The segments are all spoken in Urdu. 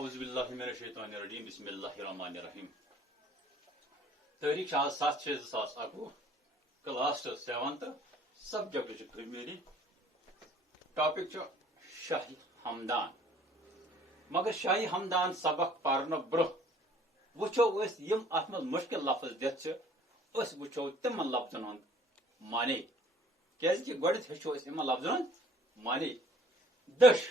اعوذ باللہ من الشیطان الرجیم بسم اللہ الرحمن الرحیم تاریخ 7/6/2021 کلاس 7 سبجیکٹ پریمری ٹاپک شاہی ہمدان مگر شاہی ہمدان سبق پرن برہ وچو یم ات من مشکل لفظ دت وچو تم لفظن ہند معنی کہ گوڑت ہچو یم لفظن ہند معنی دش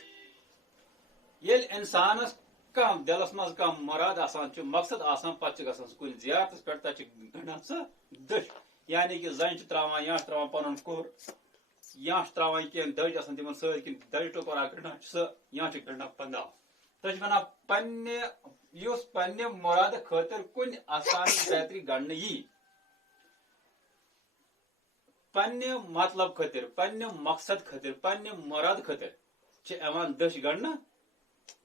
یل انسانس کم دلس مز کم مراد آسان مقصد آسان پتہ گھان کن زیارتس پہ تک گنڈان سہ دش یعنی کہ زن تراوان یا تراوان پن کور یا تراوان کی دج آسان تمن سی کن دج ٹکورا گنڈان سہ یا گنڈان پندہ تک ونان پنہ مراد خاطر کن آسان بہتری گنڈ یہ پنہ مطلب خاطر پنہ مقصد خاطر پنہ مراد خاطر ایوان دش گنڈ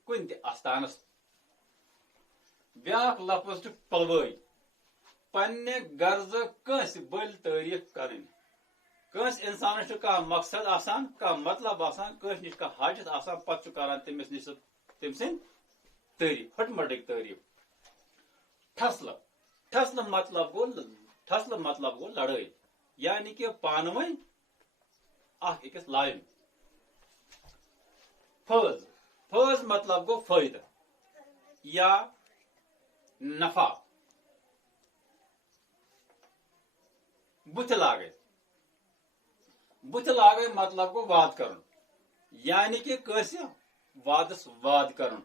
کن تستانس بیاکھ لفظ پلوئی پنہ غرض کنس بل تعریف کریں کنس انسانس کھانا مقصد آسان کھانا مطلب آسان کنس نش حاجت آسان پتہ کران تمس نش تم سن تعریف پھٹمٹک تعریف ٹھسل مطلب گو لڑائی یعنی کہ پانوی اخ اکس لائن فوز مطلب گو فائدہ یا نفع بت لاگے مطلب گو واد کرن یعنی کہ کس وادس واد کرن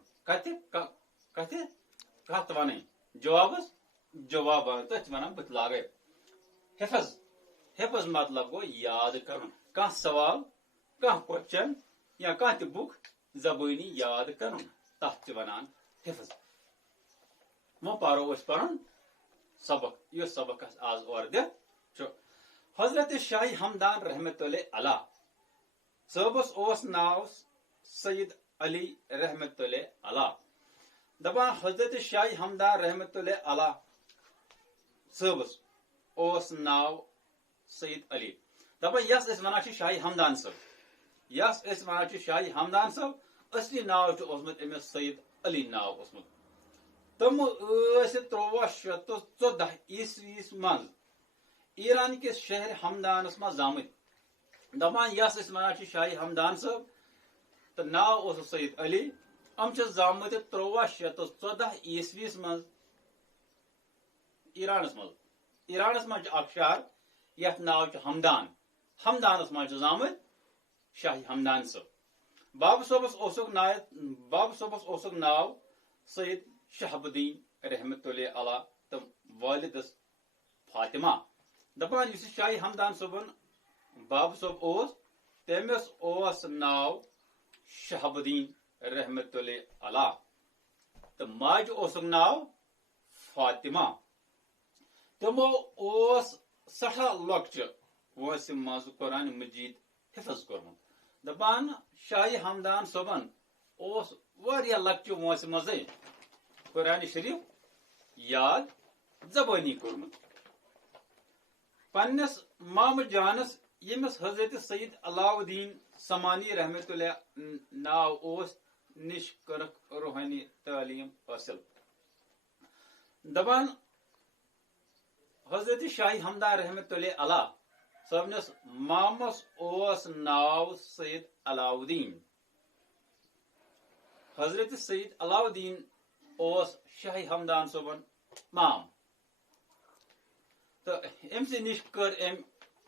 کت ون جوابس جواب ون تھی ونان بت لاگے حفظ مطلب گو یاد کرن کان سوال کان کوشچن یا کان تہ بک زبانی یاد کرن تھ ونان حفظ وہ پارو اس پرن سبق یہ سبق آز اور دت حضرت شاہی ہمدان رحمت اللہ علیہ صبس اوس ناو سید علی رحمت اللہ علیہ دپان حضرت شاہی ہمدان رحمت اللہ علیہ صبس اوس ناو سید علی دپان یس اس ونان شاہی ہمدان صاحب یس اس ونان شاہی ہمدان صاحب اصلی ناو اوسمت امس سید علی ناو اوسمت تم 1314 عیسویس من ایران کس شہر ہمدانس من زامت دپان یس اس ونان شاہی ہمدان صاحب تو ناو اس سید علی ام زامت 1314 عیسویس من ایرانس من اخ شہر یت ناو ہمدانس من زامت شاہی ہمدان صاحب باب صوبس اوسک ناو سید شہاب الدین رحمت اللہ علیہ تم والدس فاطمہ دپان اس شاہی ہمدان صبن باب صوب تمس اوس ناو شہاب الدین رحمت اللہ علیہ تو ماج اوسک ناو فاطمہ تمو اوس سٹھا لۄکچہ وٲنٛسہِ منٛز قرآن مجید حفظ کورمُت دپان شاہی ہمدان صبن اوس واریاہ لۄکچہِ وٲنٛسہِ منٛزے قرآن شریف یاد زبانی کورمُت پننس مامہ جانس یمس حضرت سید علاء الدین سمانی رحمت اللہ ناو اوس نش کرک روحانی تعلیم حاصل دپان حضرت شاہی ہمدان رحمت اللہ علیہ صبنس مامس اوس ناو سید علاء الدین حضرت سید علاء الدین اوس شاہی ہمدان صبن مام تو ام سے نش کر ام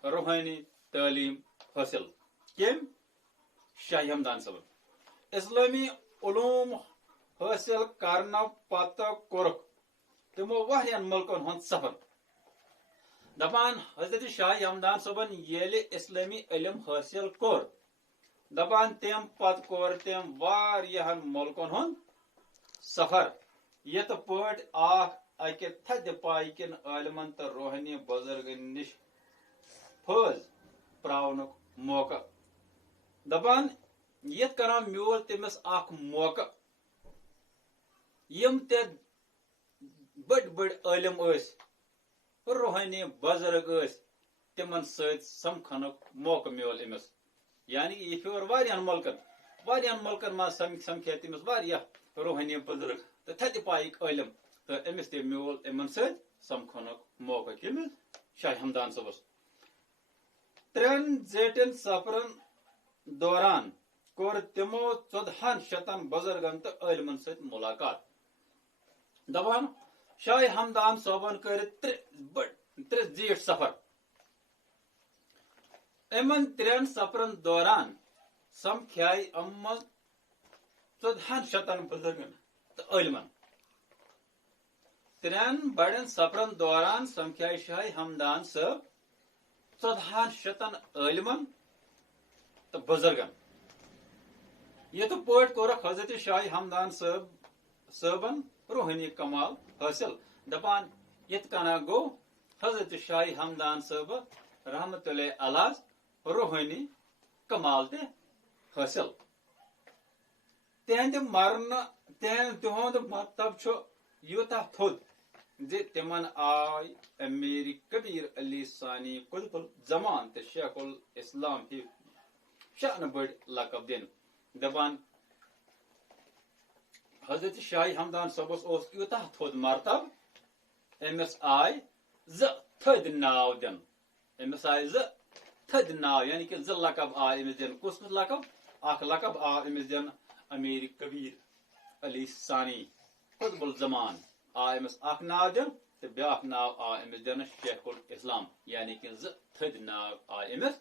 روحانی تعلیم حاصل کم شاہی ہمدان صبن اسلامی علوم حاصل کرنا پتہ کورک تمو واریاہن ملکن ہند سفر دپان حضرت شاہی ہمدان صبن یل اسلامی علم حاصل کور دپان تم پت کور تم واریاہن ملکن ہند سفر یت پٹ اکہ تھد پائی کن عالمن تو روحانی بزرگن نش فیض پراونک موقع دپان یت کران میول تمس اخ موقع یم تے بڑ عالم اس روحانی بزرگ اس تمن ست سمکھنک موقع میول امس یعنی یہ پھر واریاہن ملکن مز سمکھے تمس واریاہ روحانی بزرگ تو تھے پائک علم تو امس تہ میول امن ست سمکھنک موقع کمس شاہ ہمدان صبس 3 زیٹن سفرن دوران کور تمو 1400 بزرگن تو علمن ست ملاقات دپان شاہ ہمدان صوبن کر 3 زیٹ سفر امن 3 سفرن دوران سمکھائی امن 1400 بزرگن تو علمن 3 بڑن سفرن دوران سمکھائی شاہ ہمدان صاحب 1400 علمن تو بزرگن یہ تو پوٹ کورک حضرت شاہ ہمدان صاحبن روحانی کمال حاصل دپان یت کنا گو حضرت شاہ ہمدان صاحب رحمت اللہ علیہ روحانی کمال تہ حاصل تہند مرن تہند مطلب چھ یوتہ تھود زِ تمن آئی امیر کبیر علی ثانی قطب الزمان تو شیخ الاسلام ہی شان بڑ لقب دن دپان حضرت شاہ ہمدان صبس یوتہ تھود مرتب امس آئی تھد ناو دن امس آئی تھد ناو یعنی کہ 2 لقب آئی امس دن کس لقب اخ لقب آو امس دن امیر کبیر علی ثانی قطب الزمان آئی امس اخ ناو دن تو بیاکھ ناو آو امس دن شیخ الاسلام یعنی کہ 2 تھد ناو آئی امس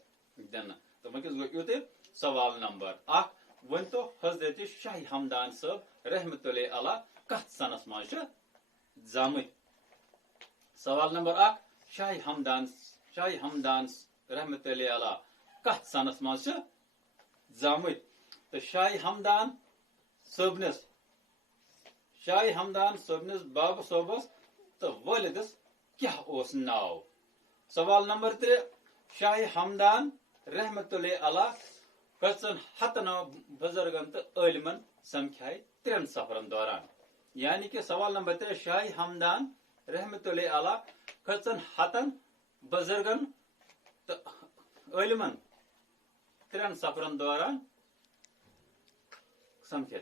دن تو ونکس گو یوت سوال نمبر 1 ون تو حضرت شاہ ہمدان صاحب رحمت اللہ علیہ کت سنس مز زامت سوال نمبر 1 شاہ ہمدان رحمت اللہ علیہ کت سنس مز زامت تو شاہ ہمدان صبنس باب صوبس تو والدس کیا اوس ناو سوال نمبر 3 شاہ ہمدان رحمت اللہ علیہ کچن ہتن بزرگن تو علمن سمکھائے 3 سفرن دوران یعنی کہ سوال نمبر 3 شاہ ہمدان رحمت اللہ علیہ کچن ہتن بزرگن تو علمن 3 سفرن دوران سمکھے